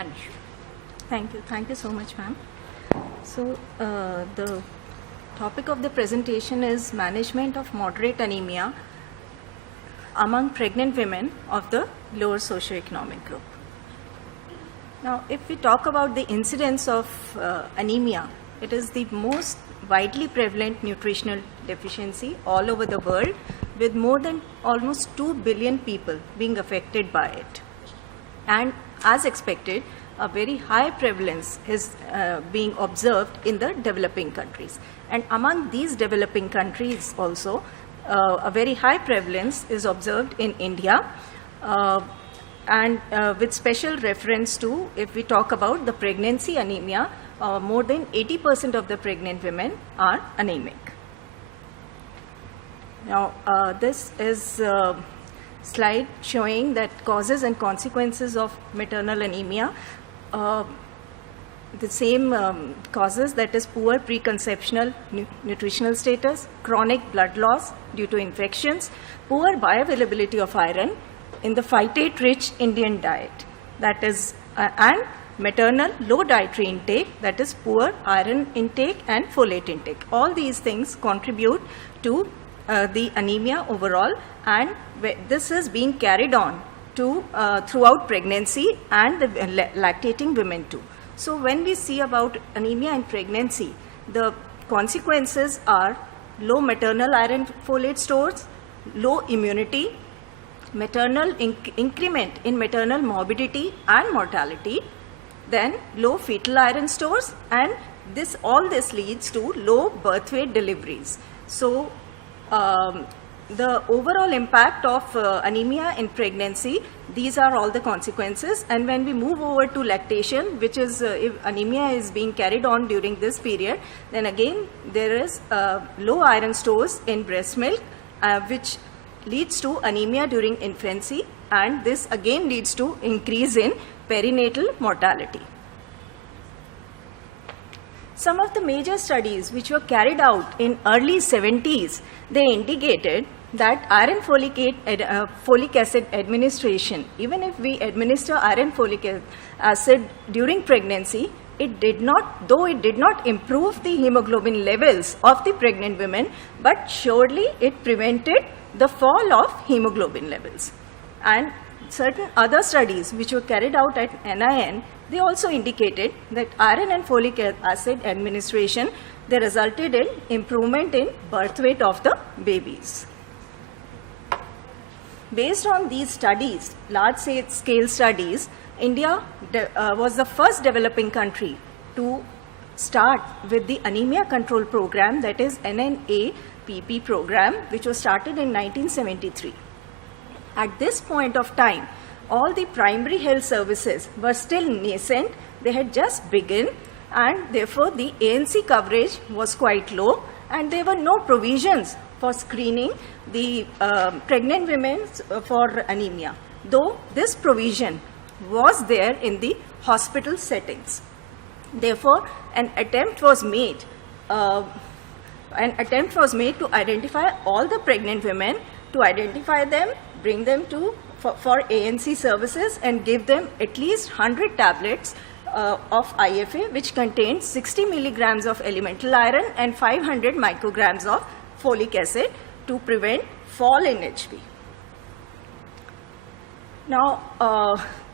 Anshu. Thank you so much, ma'am. So, the topic of the presentation is management of moderate anemia among pregnant women of the lower socioeconomic group. Now, if we talk about the incidence of anemia, it is the most widely prevalent nutritional deficiency all over the world, with more than almost 2 billion people being affected by it. And as expected, a very high prevalence is being observed in the developing countries. And among these developing countries also, a very high prevalence is observed in India, and with special reference to, if we talk about the pregnancy anemia, more than 80% of the pregnant women are anemic. Now, this is a slide showing that causes and consequences of maternal anemia. The same causes, that is poor preconceptional nutritional status, chronic blood loss due to infections, poor bioavailability of iron in the phytate-rich Indian diet, that is, and maternal low dietary intake, that is poor iron intake and folate intake. All these things contribute to the anemia overall, and this is being carried on to throughout pregnancy and the lactating women too. So when we see about anemia in pregnancy, the consequences are low maternal iron folate stores, low immunity, maternal increment in maternal morbidity and mortality, then low fetal iron stores, and all this leads to low birth weight deliveries. So the overall impact of anemia in pregnancy, these are all the consequences. And when we move over to lactation, which is if anemia is being carried on during this period, then again there is low iron stores in breast milk, which leads to anemia during infancy, and this again leads to increase in perinatal mortality. Some of the major studies which were carried out in early 70s, they indicated that iron folic acid administration, even if we administer iron folic acid during pregnancy, though it did not improve the hemoglobin levels of the pregnant women, but surely it prevented the fall of hemoglobin levels. And certain other studies which were carried out at NIN, they also indicated that iron and folic acid administration, they resulted in improvement in birth weight of the babies. Based on these studies, large-scale studies, India was the first developing country to start with the anemia control program, that is NNAPP program, which was started in 1973. At this point of time, all the primary health services were still nascent. They had just begun, and therefore the ANC coverage was quite low, and there were no provisions for screening the pregnant women for anemia, though this provision was there in the hospital settings. Therefore, an attempt was made to identify all the pregnant women, to identify them, bring them for ANC services, and give them at least 100 tablets of IFA, which contains 60 milligrams of elemental iron and 500 micrograms of folic acid to prevent fall in HB. Now,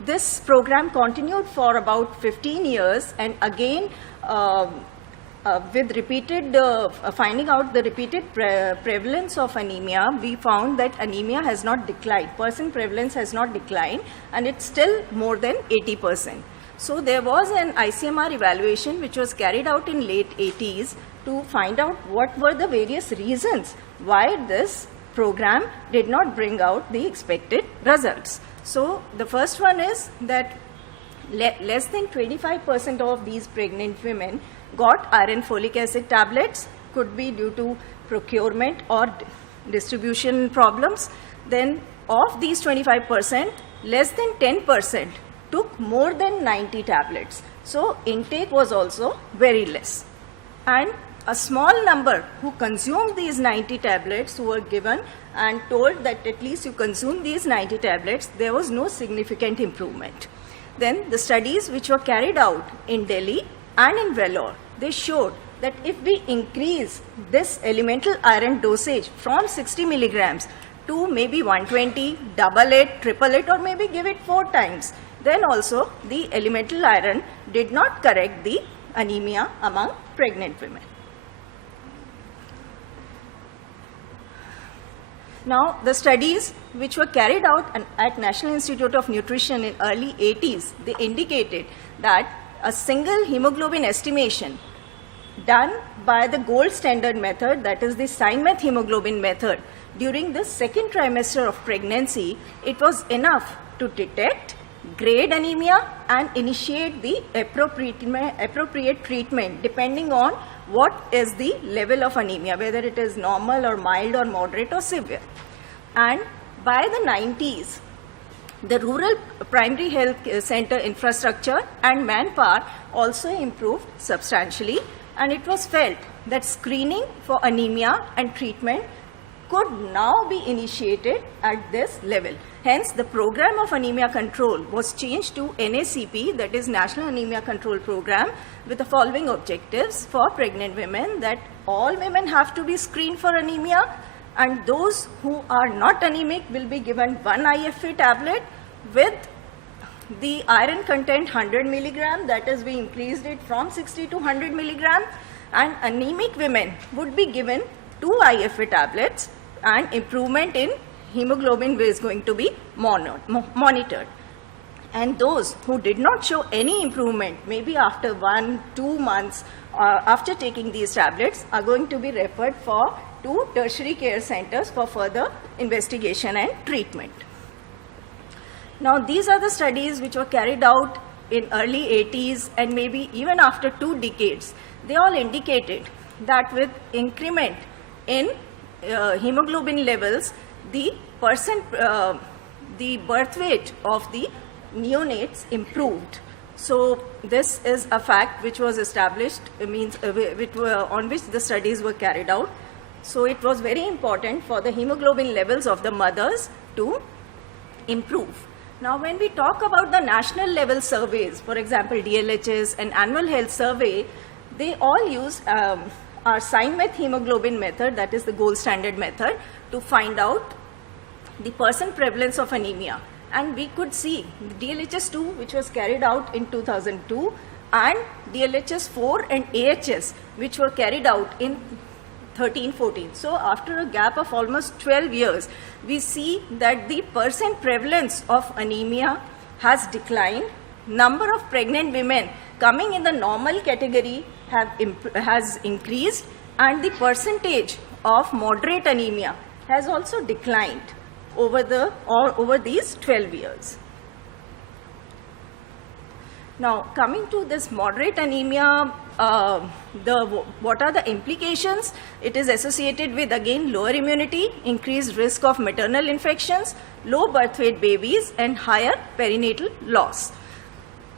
this program continued for about 15 years, and again, with repeated finding out the repeated prevalence of anemia, we found that anemia has not declined. Percent prevalence has not declined, and it's still more than 80%. So there was an ICMR evaluation which was carried out in late 80s to find out what were the various reasons why this program did not bring out the expected results. So the first one is that less than 25% of these pregnant women got iron folic acid tablets, could be due to procurement or distribution problems. Then of these 25%, less than 10% took more than 90 tablets. So intake was also very less. And a small number who consumed these 90 tablets, who were given and told that at least you consume these 90 tablets, there was no significant improvement. Then the studies which were carried out in Delhi and in Vellore, they showed that if we increase this elemental iron dosage from 60 milligrams to maybe 120, double it, triple it, or maybe give it 4 times, then also the elemental iron did not correct the anemia among pregnant women. Now, the studies which were carried out at National Institute of Nutrition in early 80s, they indicated that a single hemoglobin estimation done by the gold standard method, that is the Steinmetz hemoglobin method, during the second trimester of pregnancy, it was enough to detect, grade anemia and initiate the appropriate treatment depending on what is the level of anemia, whether it is normal or mild or moderate or severe. And by the 90s, the rural primary health center infrastructure and manpower also improved substantially, and it was felt that screening for anemia and treatment could now be initiated at this level. Hence, the program of anemia control was changed to NACP, that is National Anemia Control Program, with the following objectives for pregnant women: that all women have to be screened for anemia, and those who are not anemic will be given 1 IFA tablet with the iron content 100 milligram, that is we increased it from 60 to 100 milligram, and anemic women would be given 2 IFA tablets, and improvement in hemoglobin is going to be monitored. And those who did not show any improvement, maybe after 1-2 months after taking these tablets, are going to be referred to tertiary care centers for further investigation and treatment. Now, these are the studies which were carried out in early 80s and maybe even after 2 decades. They all indicated that with increment in hemoglobin levels, the birth weight of the neonates improved. So this is a fact which was established, on which the studies were carried out. So it was very important for the hemoglobin levels of the mothers to improve. Now, when we talk about the national level surveys, for example, DLHS and Annual Health Survey, they all use our Steinmetz hemoglobin method, that is the gold standard method, to find out the percent prevalence of anemia. And we could see the DLHS-2, which was carried out in 2002, and DLHS-4 and AHS, which were carried out in 13-14. So after a gap of almost 12 years, we see that the percent prevalence of anemia has declined. Number of pregnant women coming in the normal category has increased, and the percentage of moderate anemia has also declined over these 12 years. Now, coming to this moderate anemia, what are the implications? It is associated with, again, lower immunity, increased risk of maternal infections, low birth weight babies, and higher perinatal loss.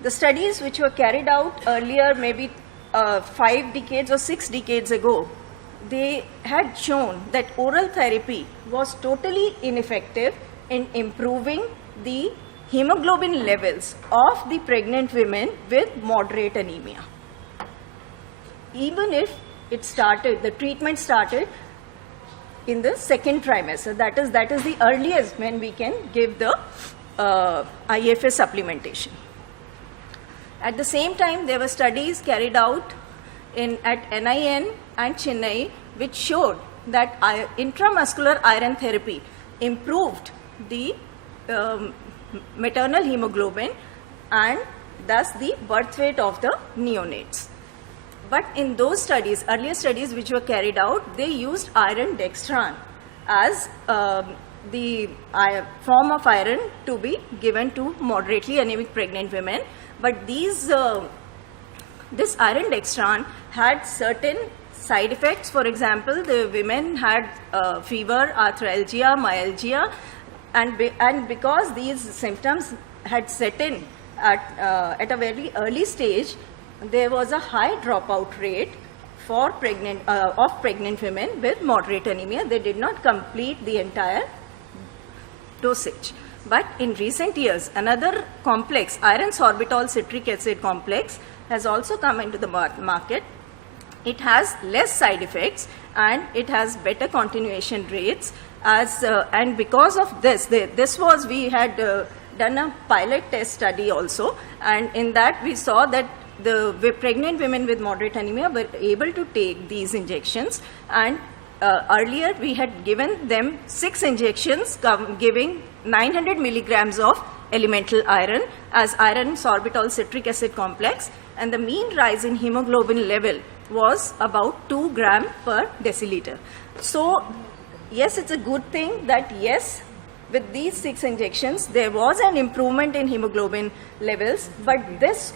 The studies which were carried out earlier, maybe 5 decades or 6 decades ago, they had shown that oral therapy was totally ineffective in improving the hemoglobin levels of the pregnant women with moderate anemia. Even if the treatment started in the second trimester, that is the earliest when we can give the IFA supplementation. At the same time, there were studies carried out at NIN and Chennai, which showed that intramuscular iron therapy improved the maternal hemoglobin and thus the birth weight of the neonates. But in those studies, earlier studies which were carried out, they used iron dextran as the form of iron to be given to moderately anemic pregnant women. But this iron dextran had certain side effects. For example, the women had fever, arthralgia, myalgia, and because these symptoms had set in at a very early stage, there was a high dropout rate for pregnant women with moderate anemia. They did not complete the entire dosage. But in recent years, another complex, iron sorbitol citric acid complex, has also come into the market. It has less side effects and it has better continuation rates. And because of this, we had done a pilot test study also, and in that we saw that the pregnant women with moderate anemia were able to take these injections, and earlier we had given them 6 injections giving 900 milligrams of elemental iron as iron sorbitol citric acid complex, and the mean rise in hemoglobin level was about 2 gram per deciliter. So yes, it's a good thing that yes, with these 6 injections there was an improvement in hemoglobin levels, but this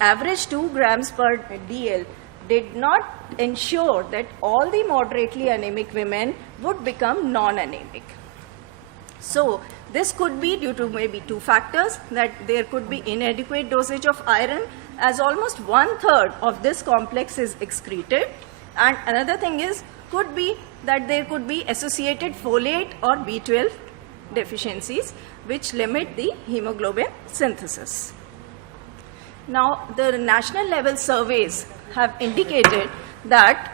average 2 grams per DL did not ensure that all the moderately anemic women would become non-anemic. So this could be due to maybe 2 factors, that there could be inadequate dosage of iron, as almost 1/3 of this complex is excreted, and another thing is could be that there could be associated folate or B12 deficiencies which limit the hemoglobin synthesis. Now, the national level surveys have indicated that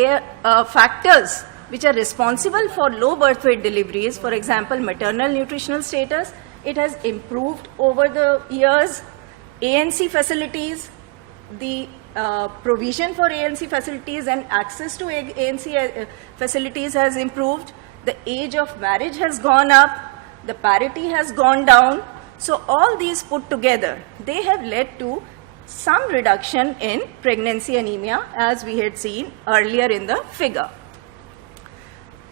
there are factors which are responsible for low birth weight deliveries, for example, maternal nutritional status. It has improved over the years. ANC facilities, the provision for ANC facilities and access to ANC facilities has improved. The age of marriage has gone up. The parity has gone down. So all these put together, they have led to some reduction in pregnancy anemia, as we had seen earlier in the figure.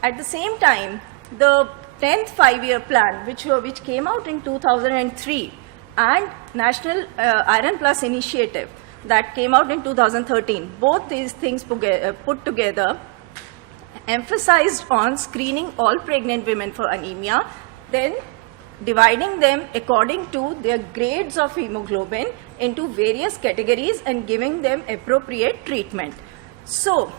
At the same time, the 10th 5-year plan, which came out in 2003, and National Iron Plus Initiative that came out in 2013, both these things put together emphasized on screening all pregnant women for anemia, then dividing them according to their grades of hemoglobin into various categories and giving them appropriate treatment. So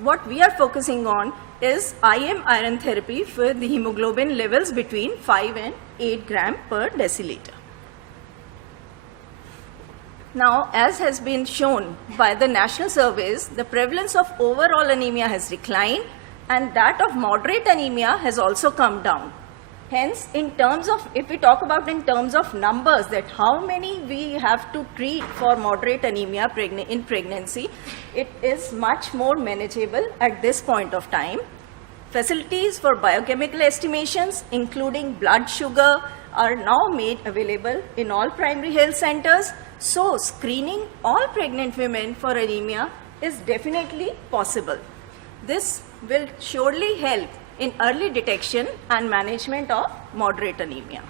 what we are focusing on is IM iron therapy for the hemoglobin levels between 5 and 8 gram per deciliter. Now, as has been shown by the national surveys, the prevalence of overall anemia has declined and that of moderate anemia has also come down. Hence, in terms of, if we talk about in terms of numbers, that how many we have to treat for moderate anemia in pregnancy, it is much more manageable at this point of time. Facilities for biochemical estimations, including blood sugar, are now made available in all primary health centers. So, screening all pregnant women for anemia is definitely possible. This will surely help in early detection and management of moderate anemia.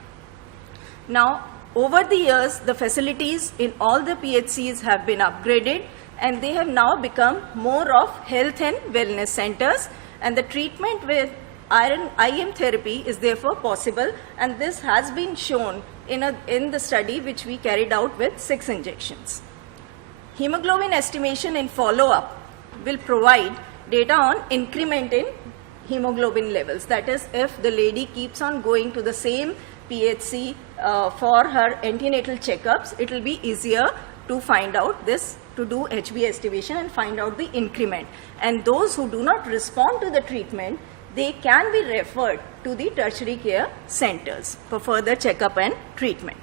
Now, over the years, the facilities in all the PHCs have been upgraded and they have now become more of health and wellness centers, and the treatment with IM therapy is therefore possible, and this has been shown in the study which we carried out with 6 injections. Hemoglobin estimation in follow-up will provide data on increment in hemoglobin levels. That is, if the lady keeps on going to the same PHC for her antenatal checkups, it will be easier to find out this, to do HB estimation and find out the increment. And those who do not respond to the treatment, they can be referred to the tertiary care centers for further checkup and treatment.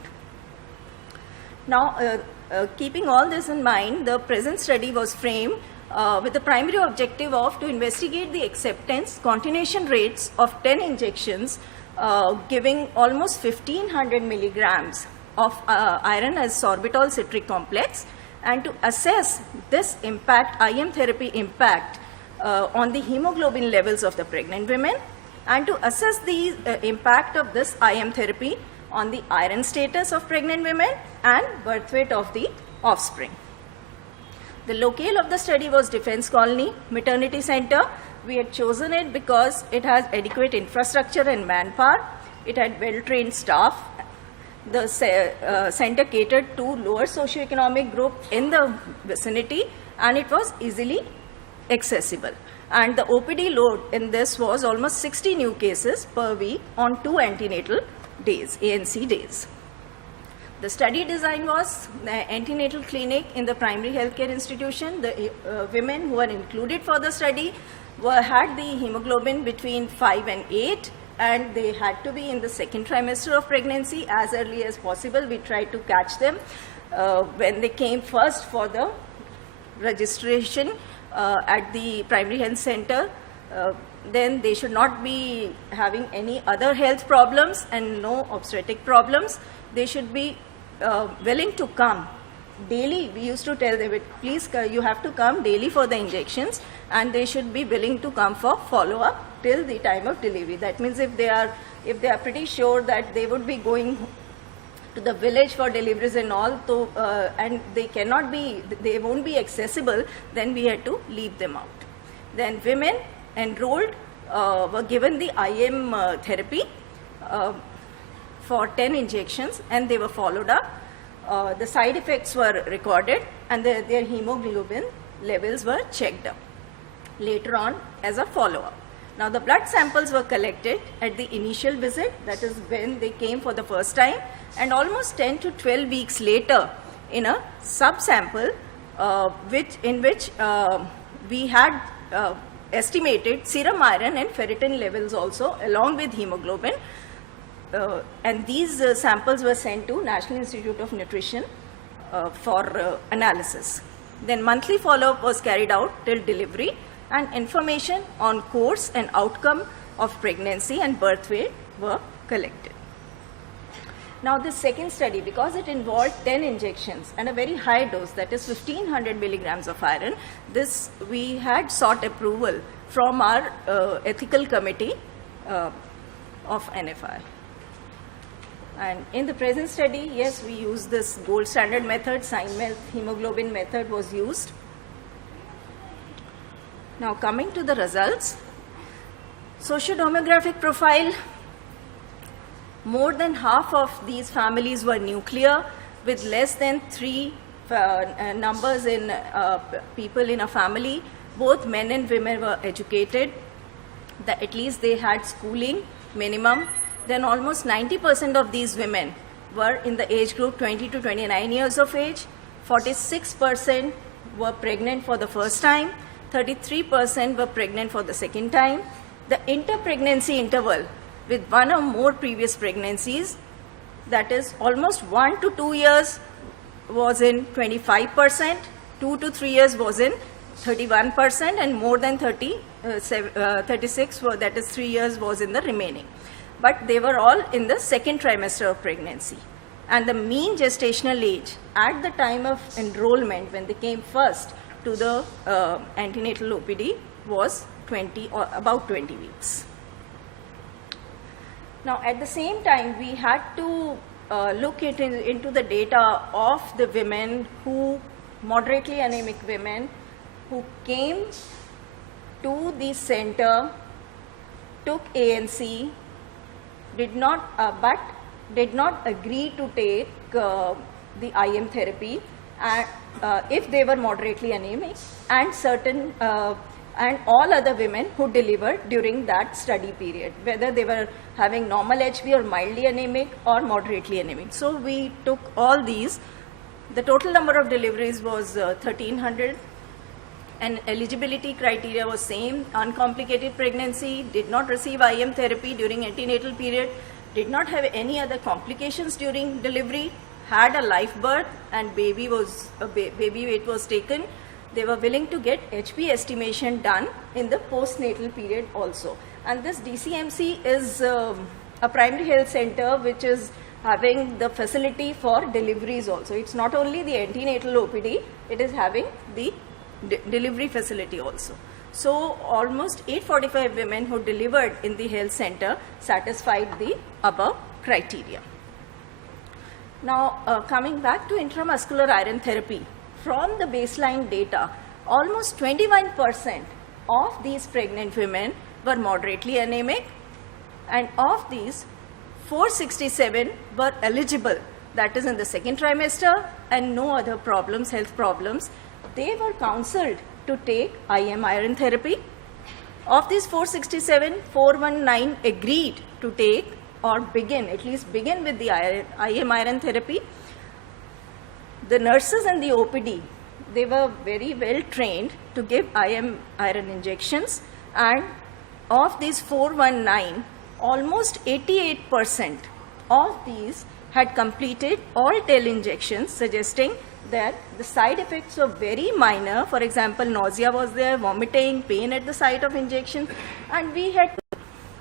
Now, keeping all this in mind, the present study was framed with the primary objective of to investigate the acceptance continuation rates of 10 injections giving almost 1500 milligrams of iron as sorbitol citric complex, and to assess this impact, IM therapy impact on the hemoglobin levels of the pregnant women, and to assess the impact of this IM therapy on the iron status of pregnant women and birth weight of the offspring. The locale of the study was Defense Colony Maternity Center. We had chosen it because it has adequate infrastructure and manpower. It had well-trained staff. The center catered to lower socioeconomic group in the vicinity, and it was easily accessible. and the OPD load in this was almost 60 new cases per week on 2 antenatal days, ANC days. The study design was the antenatal clinic in the primary healthcare institution. The women who were included for the study had the hemoglobin between 5 and 8, and they had to be in the second trimester of pregnancy as early as possible. We tried to catch them when they came first for the registration at the primary health center. Then they should not be having any other health problems and no obstetric problems. They should be willing to come daily. We used to tell them, please, you have to come daily for the injections, and they should be willing to come for follow-up till the time of delivery. That means if they are pretty sure that they would be going to the village for deliveries and all, so, and they won't be accessible, then we had to leave them out. Then women enrolled were given the IM therapy for 10 injections, and they were followed up. The side effects were recorded, and their hemoglobin levels were checked up later on as a follow-up. Now the blood samples were collected at the initial visit, that is when they came for the first time, and almost 10 to 12 weeks later in a subsample in which we had estimated serum iron and ferritin levels also along with hemoglobin. And these samples were sent to National Institute of Nutrition for analysis. Then monthly follow-up was carried out till delivery, and information on course and outcome of pregnancy and birth weight were collected. Now this second study, because it involved 10 injections and a very high dose, that is 1500 milligrams of iron, this we had sought approval from our ethical committee of NFI. And in the present study, yes, we used this gold standard method, Sine-Meth hemoglobin method was used. Now coming to the results, socio-demographic profile, more than half of these families were nuclear with less than 3 numbers in people in a family. Both men and women were educated, at least they had schooling minimum. Then almost 90% of these women were in the age group 20 to 29 years of age. 46% were pregnant for the first time. 33% were pregnant for the second time. The inter-pregnancy interval with one or more previous pregnancies, that is almost 1 to 2 years, was in 25%, 2 to 3 years was in 31%, and more than 36, that is 3 years, was in the remaining. But they were all in the second trimester of pregnancy. And the mean gestational age at the time of enrollment, when they came first to the antenatal OPD, was 20 or about 20 weeks. Now at the same time, we had to look into the data of the women who, moderately anemic women, who came to the center, took ANC, but did not agree to take the IM therapy, and if they were moderately anemic, and and all other women who delivered during that study period, whether they were having normal HB or mildly anemic or moderately anemic. So we took all these. The total number of deliveries was 1300, and eligibility criteria was same: uncomplicated pregnancy, did not receive IM therapy during antenatal period, did not have any other complications during delivery, had a live birth, and baby weight was taken. They were willing to get HB estimation done in the postnatal period also. And this DCMC is a primary health center which is having the facility for deliveries also. It's not only the antenatal OPD, it is having the delivery facility also. So almost 845 women who delivered in the health center satisfied the above criteria. Now coming back to intramuscular iron therapy, from the baseline data, almost 21% of these pregnant women were moderately anemic, and of these 467 were eligible, that is in the second trimester, and no other problems, health problems. They were counseled to take IM iron therapy, Of these 467, 419 agreed to take or at least begin with the IM iron therapy. The nurses and the OPD, they were very well trained to give IM iron injections, and of these 419, almost 88% of these had completed all 10 injections, suggesting that the side effects were very minor. For example, nausea was there, vomiting, pain at the site of injection, and we had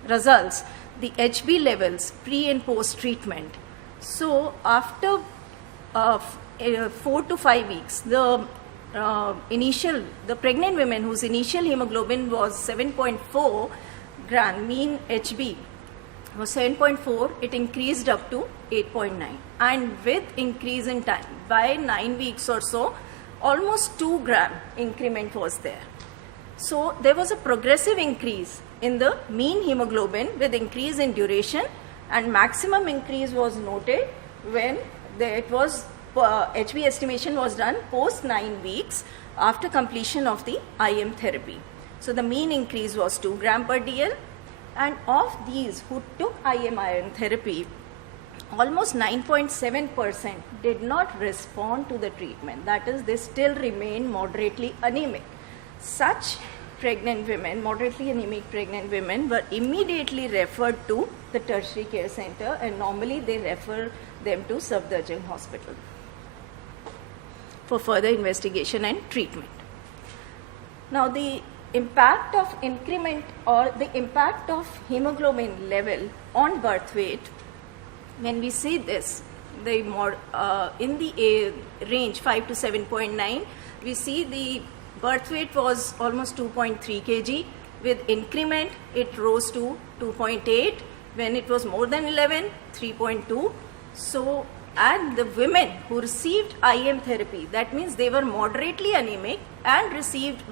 results, the HB levels pre and post treatment. So after 4 to 5 weeks, the pregnant women whose initial hemoglobin was 7.4 gram, mean HB was 7.4, it increased up to 8.9, and with increase in time, by 9 weeks or so, almost 2 gram increment was there. So there was a progressive increase in the mean hemoglobin with increase in duration, and maximum increase was noted when HB estimation was done post 9 weeks after completion of the IM therapy. So the mean increase was 2 gram per DL, and of these who took IM iron therapy, almost 9.7% did not respond to the treatment. That is, they still remain moderately anemic. Such pregnant women, moderately anemic pregnant women, were immediately referred to the tertiary care center, and normally they refer them to Safdarjung Hospital for further investigation and treatment. Now, the impact of increment or the impact of hemoglobin level on birth weight, when we see this, in the range 5 to 7.9, we see the birth weight was almost 2.3 kg. With increment, it rose to 2.8. When it was more than 11, 3.2. So, and the women who received IM therapy, that means they were moderately anemic and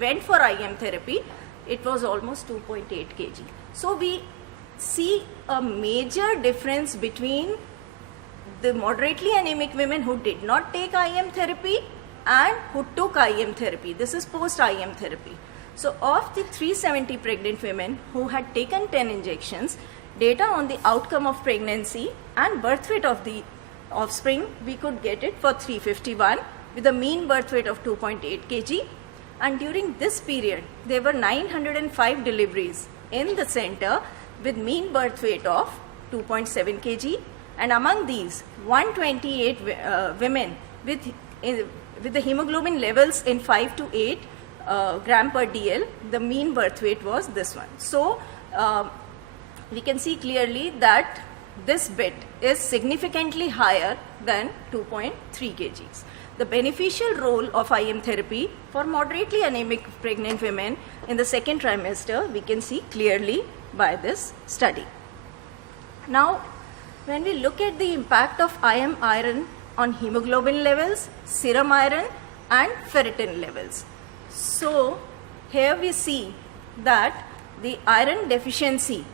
went for IM therapy, it was almost 2.8 kg. So we see a major difference between the moderately anemic women who did not take IM therapy and who took IM therapy. This is post IM therapy. So of the 370 pregnant women who had taken 10 injections, data on the outcome of pregnancy and birth weight of the offspring, we could get it for 351 with a mean birth weight of 2.8 kg. And during this period, there were 905 deliveries in the center with mean birth weight of 2.7 kg. And among these, 128 women with the hemoglobin levels in 5 to 8 gram per DL, the mean birth weight was this one. So we can see clearly that this bit is significantly higher than 2.3 kgs. The beneficial role of IM therapy for moderately anemic pregnant women in the second trimester, we can see clearly by this study. Now, when we look at the impact of IM iron on hemoglobin levels, serum iron and ferritin levels. So, here we see that the iron deficiency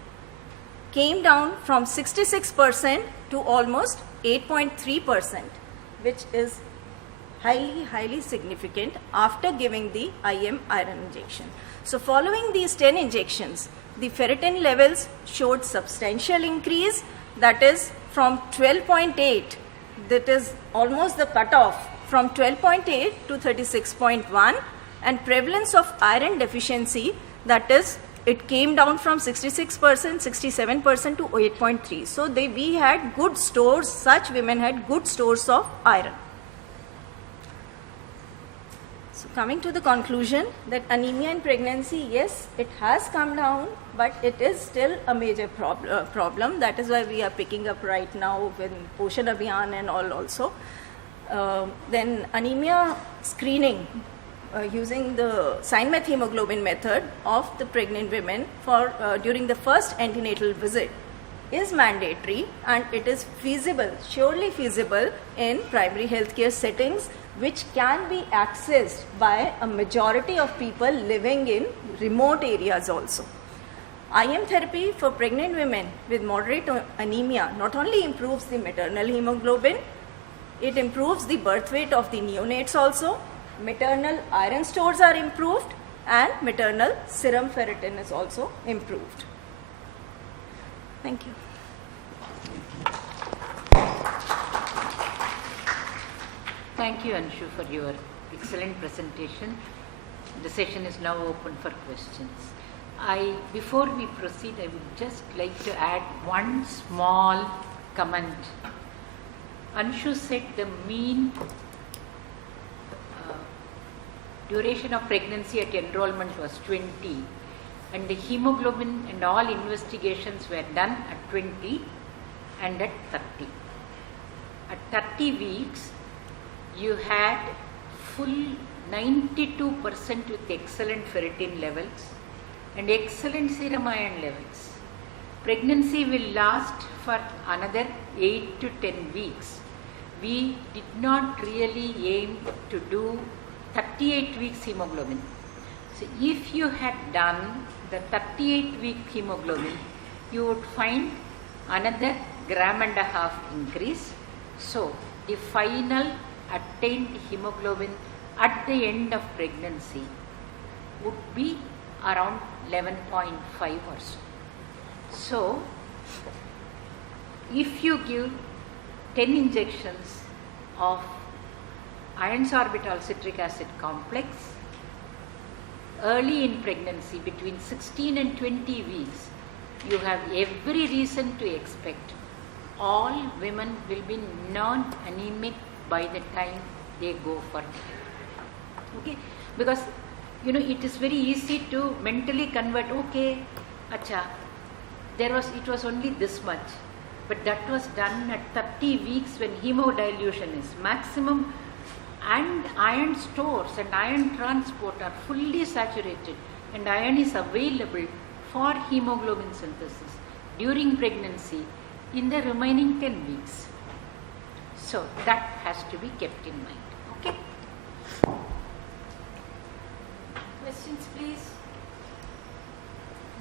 came down from 66% to almost 8.3%, which is highly significant after giving the IM iron injection. So following these 10 injections, the ferritin levels showed substantial increase, that is from 12.8, that is almost the cutoff, from 12.8 to 36.1, and prevalence of iron deficiency, that is it came down from 66%, 67% to 8.3. So we had good stores, such women had good stores of iron. So coming to the conclusion that anemia in pregnancy, yes, it has come down, but it is still a major problem. That is why we are picking up right now with Poshan Abhiyan and all also. Then anemia screening using the sign methemoglobin method of the pregnant women for during the first antenatal visit is mandatory, and it is feasible, surely feasible in primary healthcare settings, which can be accessed by a majority of people living in remote areas also. IM therapy for pregnant women with moderate anemia not only improves the maternal hemoglobin, it improves the birth weight of the neonates also. Maternal iron stores are improved, and maternal serum ferritin is also improved. Thank you. Thank you, Anshu, for your excellent presentation. The session is now open for questions. Before we proceed, I would just like to add one small comment. Anshu said the mean duration of pregnancy at enrollment was 20, and the hemoglobin and all investigations were done at 20 and at 30. At 30 weeks, you had full 92% with excellent ferritin levels and excellent serum iron levels. Pregnancy will last for another 8 to 10 weeks. We did not really aim to do 38 weeks hemoglobin. So if you had done the 38-week hemoglobin, you would find another 1.5 grams increase. So the final attained hemoglobin at the end of pregnancy would be around 11.5 or so. So if you give 10 injections of iron sorbitol citric acid complex early in pregnancy between 16 and 20 weeks, you have every reason to expect all women will be non-anemic by the time they go for delivery. Okay? Because it is very easy to mentally convert, okay, acha, it was only this much, but that was done at 30 weeks when hemodilution is maximum and iron stores and iron transport are fully saturated and iron is available for hemoglobin synthesis during pregnancy in the remaining 10 weeks. So that has to be kept in mind. Okay? Questions, please?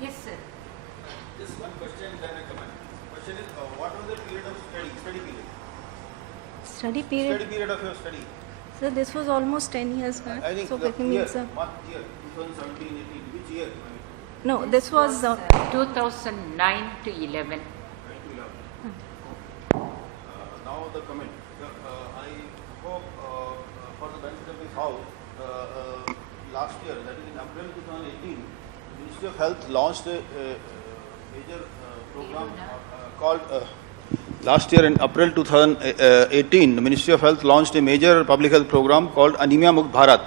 Yes, sir. Just one question, then a comment. Question is, what was the period of study period? Study period? Study period of your study. So this was almost 10 years back. I think so the year, it's a, what year? 2017, 18, which year? no, this was 2009 to 11. Now the comment. I hope for the benefit of this house, last year, that is in April 2018, Ministry of Health launched a major program called last year in April 2018, the Ministry of Health launched a major public health program called Anemia Mukt Bharat,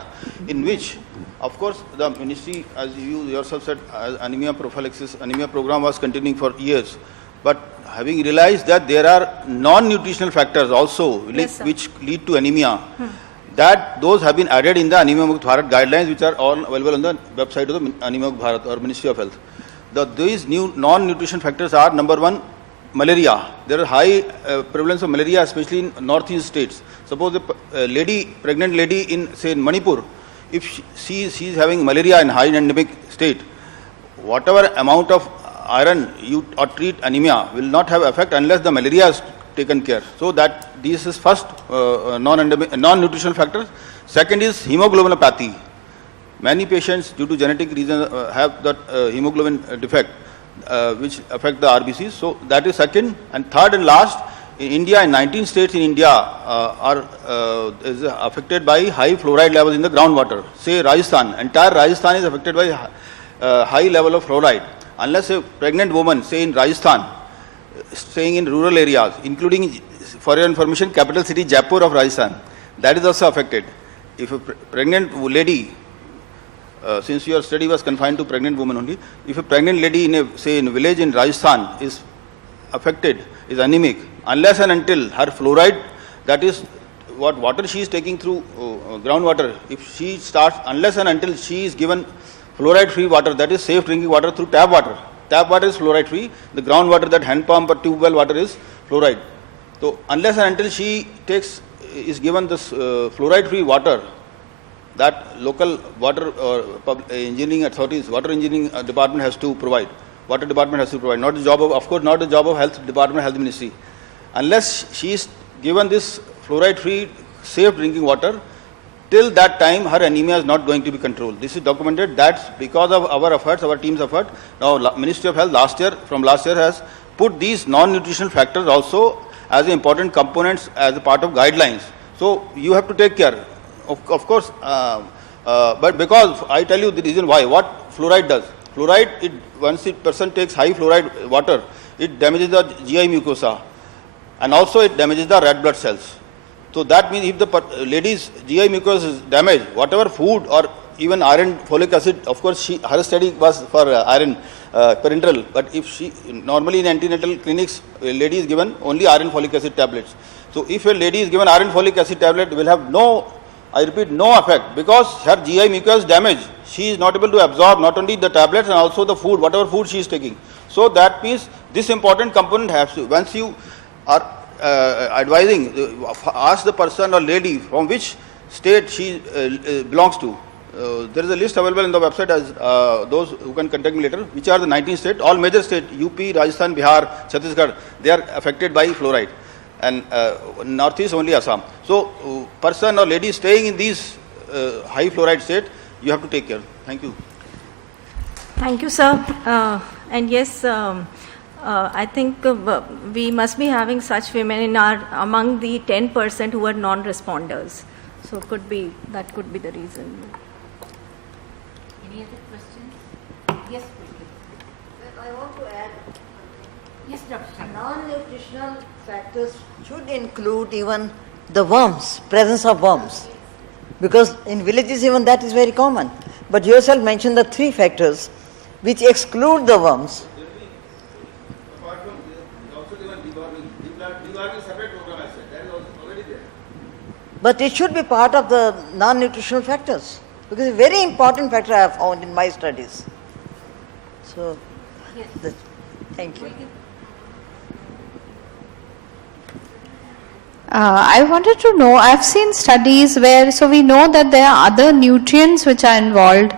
in which, of course, the ministry, as you yourself said, anemia prophylaxis, anemia program was continuing for years. But having realized that there are non-nutritional factors also which lead to anemia, that those have been added in the Anemia Mukt Bharat guidelines, which are all available on the website of the Anemia Mukt Bharat or Ministry of Health. These new non-nutrition factors are, number one, malaria. There is high prevalence of malaria, especially in northeast states. Suppose a pregnant lady in, say, in Manipur, if she is having malaria in high endemic state, whatever amount of iron you or treat anemia will not have effect unless the malaria is taken care. So that this is first non-nutritional factor. Second is hemoglobinopathy. Many patients due to genetic reasons have that hemoglobin defect which affect the RBCs. So that is second. And third and last, in India, in 19 states in India is affected by high fluoride levels in the groundwater. Say Rajasthan, entire Rajasthan is affected by high level of fluoride. Unless a pregnant woman, say in Rajasthan, staying in rural areas, including, for your information, capital city Jaipur of Rajasthan, that is also affected. If a pregnant lady, since your study was confined to pregnant women only, if a pregnant lady in a, say, in a village in Rajasthan is affected, is anemic, unless and until her fluoride, that is what water she is taking through groundwater, if she starts, unless and until she is given fluoride free water, that is safe drinking water through tap water. Tap water is fluoride free. The groundwater, that hand pump or tube well water is fluoride. So unless and until she is given this fluoride free water, that local water engineering authorities, water engineering department has to provide. Water department has to provide. Not the job of course, not the job of health department, health ministry. Unless she is given this fluoride free safe drinking water, till that time her anemia is not going to be controlled. This is documented. That's because of our efforts, our team's effort. Now Ministry of Health from last year has put these non-nutritional factors also as important components as a part of guidelines. So you have to take care. Of course, but because I tell you the reason why, what fluoride does. Fluoride, once a person takes high fluoride water, it damages the GI mucosa and also it damages the red blood cells. So that means if the lady's GI mucosa is damaged, whatever food or even iron, folic acid, of course her study was for iron parenteral, but if she, normally in antenatal clinics, a lady is given only iron folic acid tablets. So if a lady is given iron folic acid tablet, will have no, I repeat, no effect, because her GI mucosa is damaged. She is not able to absorb not only the tablets and also the food, whatever food she is taking. So that means this important component has to, once you are advising, ask the person or lady from which state she belongs to. There is a list available in the website, as those who can contact me later, which are the 19 states, all major states, UP, Rajasthan, Bihar, Chhattisgarh, they are affected by fluoride, and northeast only Assam. So person or lady staying in these high fluoride state, you have to take care. Thank you. Thank you, sir. And yes, I think we must be having such women in among the 10% who are non-responders. So that could be the reason. Any other questions? Yes, please. I want to add, Yes, Dr. Sharma. non-nutritional factors should include even the worms, presence of worms. Because in villages even that is very common. But you yourself mentioned the 3 factors which exclude the worms. Apart from this, also given debarking. Debarking is a separate program, I said. That is also already there. But it should be part of the non-nutritional factors. Because it's a very important factor I have found in my studies. So, Yes. thank you. I wanted to know, I've seen studies where, so we know that there are other nutrients which are involved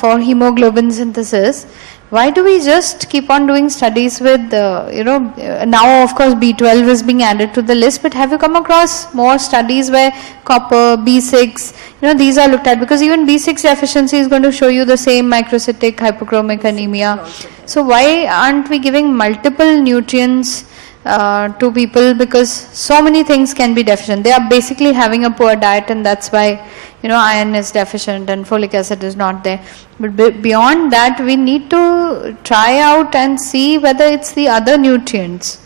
for hemoglobin synthesis. Why do we just keep on doing studies with, now of course B12 is being added to the list, but have you come across more studies where copper, B6, these are looked at? Because even B6 deficiency is going to show you the same microcytic hypochromic anemia. So why aren't we giving multiple nutrients to people, because so many things can be deficient. They are basically having a poor diet, and that's why iron is deficient and folic acid is not there. But beyond that, we need to try out and see whether it's the other nutrients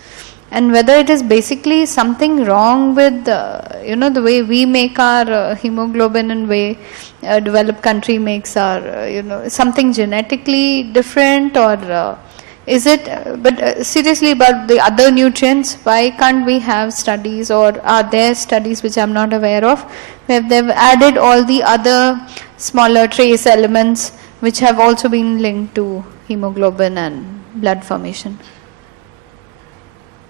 and whether it is basically something wrong with the way we make our hemoglobin and way a developed country makes our something genetically different, or is it, but seriously about the other nutrients, why can't we have studies, or are there studies which I'm not aware of, where they've added all the other smaller trace elements which have also been linked to hemoglobin and blood formation?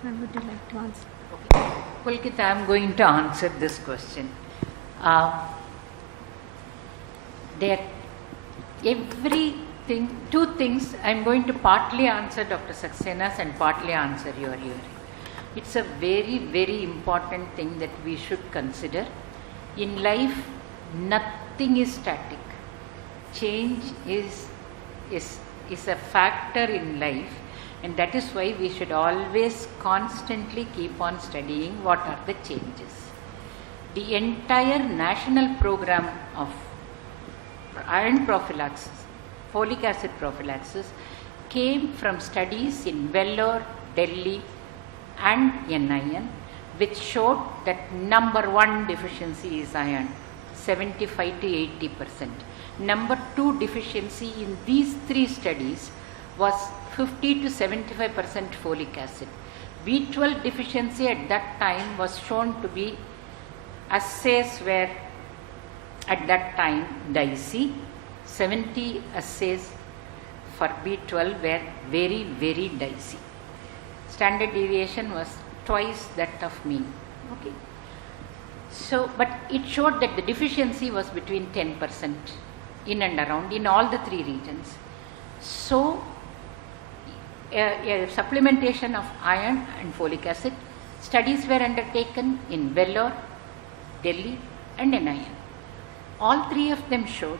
Would you like to answer? Okay. Pulkit, I am going to answer this question. Two things, I am going to partly answer Dr. Saxena's and partly answer your. It's a very, very important thing that we should consider. In life, nothing is static. Change is a factor in life, and that is why we should always constantly keep on studying what are the changes. The entire national program of iron prophylaxis, folic acid prophylaxis, came from studies in Vellore, Delhi and NIN, which showed that number 1 deficiency is iron, 75 to 80%. Number 2 deficiency in these 3 studies was 50 to 75% folic acid. B12 deficiency at that time was shown to be, assays were at that time dicey. 70 assays for B12 were very, very dicey. Standard deviation was twice that of mean. Okay. So, but it showed that the deficiency was between 10% in and around in all the 3 regions. So, a supplementation of iron and folic acid studies were undertaken in Vellore, Delhi and NIN. All three of them showed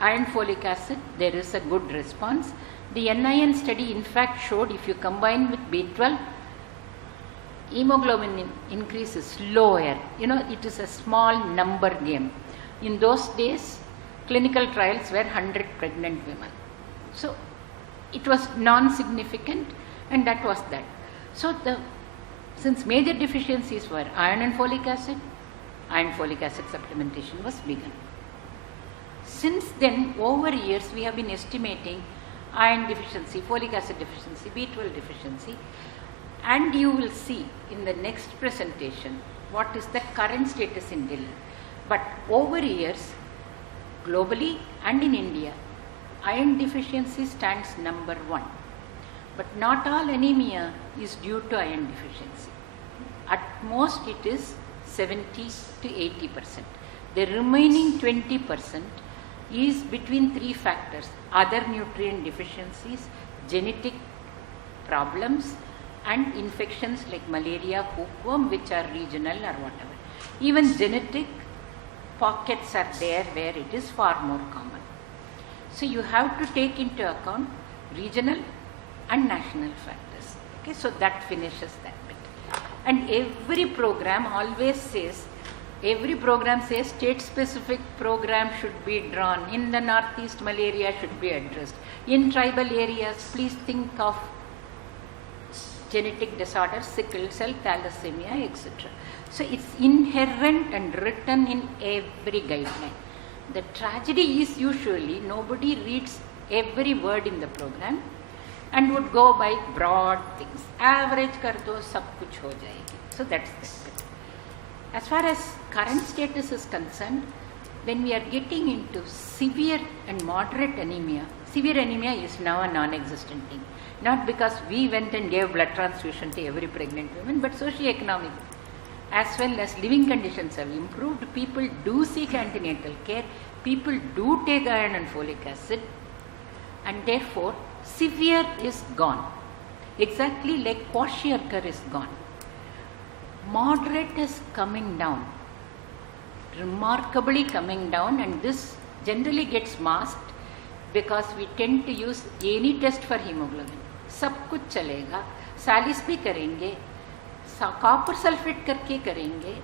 iron folic acid, there is a good response. The NIN study in fact showed if you combine with B12, hemoglobin increase is lower. You know, it is a small number game. In those days, clinical trials were 100 pregnant women. So it was non-significant, and that was that. So since major deficiencies were iron and folic acid supplementation was begun. Since then, over years, we have been estimating iron deficiency, folic acid deficiency, B12 deficiency, and you will see in the next presentation what is the current status in Delhi. But over years, globally and in India, iron deficiency stands number 1. But not all anemia is due to iron deficiency. At most it is 70 to 80%. The remaining 20% is between 3 factors: other nutrient deficiencies, genetic problems, and infections like malaria, hookworm, which are regional or whatever. Even genetic pockets are there where it is far more common. So you have to take into account regional and national factors. Okay, so that finishes that bit. And every program says state-specific program should be drawn. In the Northeast, malaria should be addressed. In tribal areas, please think of genetic disorders, sickle cell, thalassemia, etc. So it's inherent and written in every guideline. The tragedy is usually nobody reads every word in the program and would go by broad things. Average kar do, sab kuch ho jayegi. So that's it. As far as current status is concerned, when we are getting into severe and moderate anemia, severe anemia is now a non-existent thing. Not because we went and gave blood transfusion to every pregnant woman, but socioeconomic as well as living conditions have improved. People do seek antenatal care, people do take iron and folic acid, and therefore severe is gone. Exactly like kwashiorkor is gone. Moderate is coming down, remarkably coming down, and this generally gets masked because we tend to use any test for hemoglobin. सब कुछ चलेगा, सालिस भी करेंगे, copper sulphate करके करेंगे,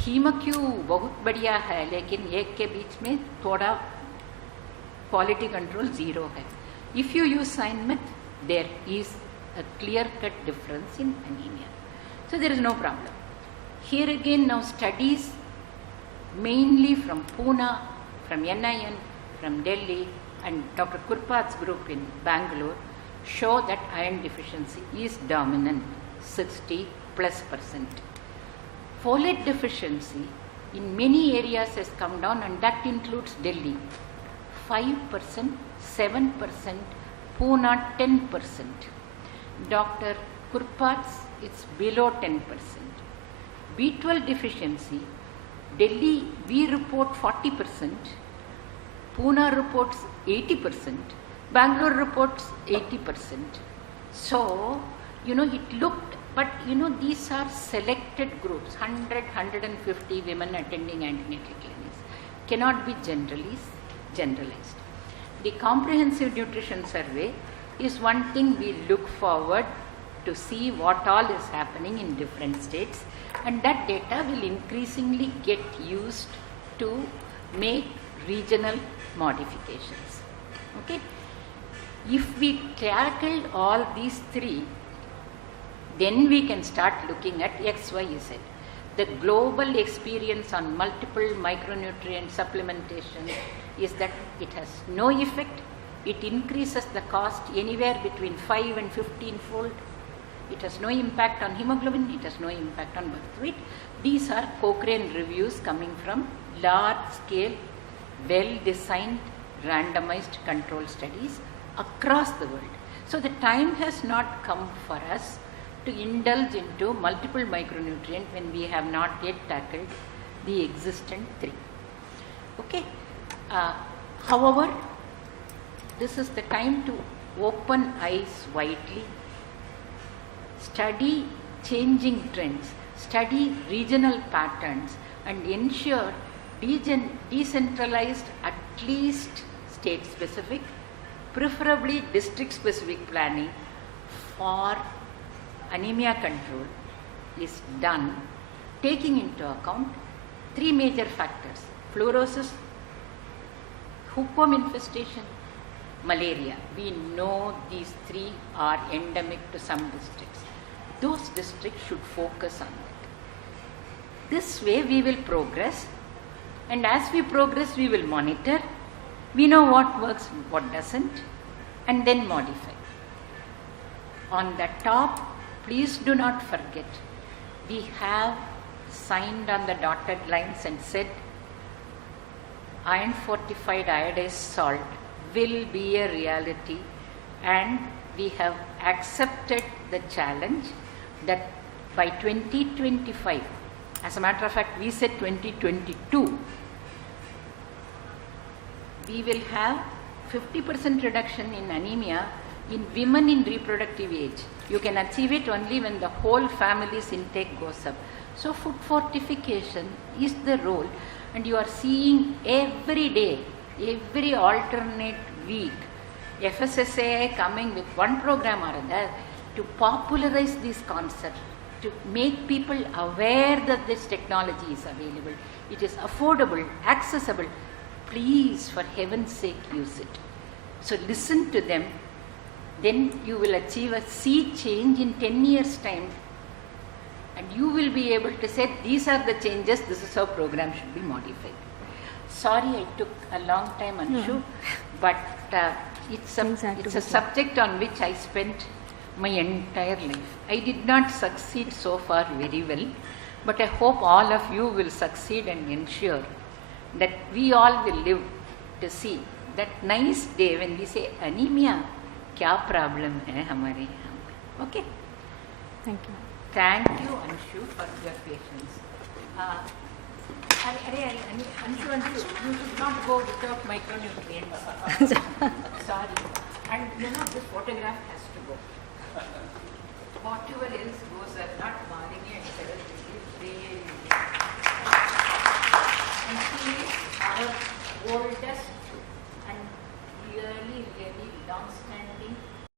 हीमोक्यू बहुत बढ़िया है, लेकिन एक के बीच में थोड़ा क्वालिटी कंट्रोल 0 है. If you use Sinemet, there is a clear-cut difference in anemia. So there is no problem. Here again now studies mainly from Pune, from NIN, from Delhi, and Dr. Kurpat's group in Bangalore show that iron deficiency is dominant, 60+%. Folate deficiency in many areas has come down, and that includes Delhi, 5%, 7%, Pune 10%. Dr. Kurpat's, it's below 10%. B12 deficiency, Delhi we report 40%, Pune reports 80%, Bangalore reports 80%. So, you know, it looked, but you know, these are selected groups, 100, 150 women attending antenatal clinics, cannot be generalized. The comprehensive nutrition survey is one thing we look forward to see what all is happening in different states, and that data will increasingly get used to make regional modifications. Okay? If we tackled all these 3, then we can start looking at X, Y, Z. The global experience on multiple micronutrient supplementation is that it has no effect. It increases the cost anywhere between 5 and 15-fold. It has no impact on hemoglobin. It has no impact on birth weight. These are Cochrane reviews coming from large-scale, well-designed, randomized control studies across the world. So the time has not come for us to indulge into multiple micronutrient when we have not yet tackled the existent 3. Okay. However, this is the time to open eyes widely, study changing trends, study regional patterns, and ensure decentralized, at least state specific, preferably district specific planning for anemia control is done, taking into account three major factors: fluorosis, hookworm infestation, malaria. We know these three are endemic to some districts. Those districts should focus on it. This way we will progress, and as we progress we will monitor. We know what works, what doesn't, and then modify. On the top, please do not forget, we have signed on the dotted lines and said iron fortified iodized salt will be a reality, and we have accepted the challenge that by 2025, as a matter of fact we said 2022, we will have 50% reduction in anemia in women in reproductive age. You can achieve it only when the whole family's intake goes up. So food fortification is the role, and you are seeing every day, every alternate week, FSSAI coming with one program or other to popularize this concept, to make people aware that this technology is available. It is affordable, accessible. Please, for heaven's sake, use it. So listen to them. Then you will achieve a sea change in 10 years' time. And you will be able to say, these are the changes, this is how program should be modified. Sorry I took a long time, Anshu, but it's a subject on which I spent my entire life. I did not succeed so far very well, but I hope all of you will succeed and ensure that we all will live to see that nice day when we say anemia, kya problem hai hamare yahan. Okay? Thank you. Thank you, Anshu, for your patience. Anshu, you should not go without micronutrients. Sorry. And this photograph has to go. Whatever else goes, I'm not Malini and Sarah. Really. And she is our oldest and really, really long-standing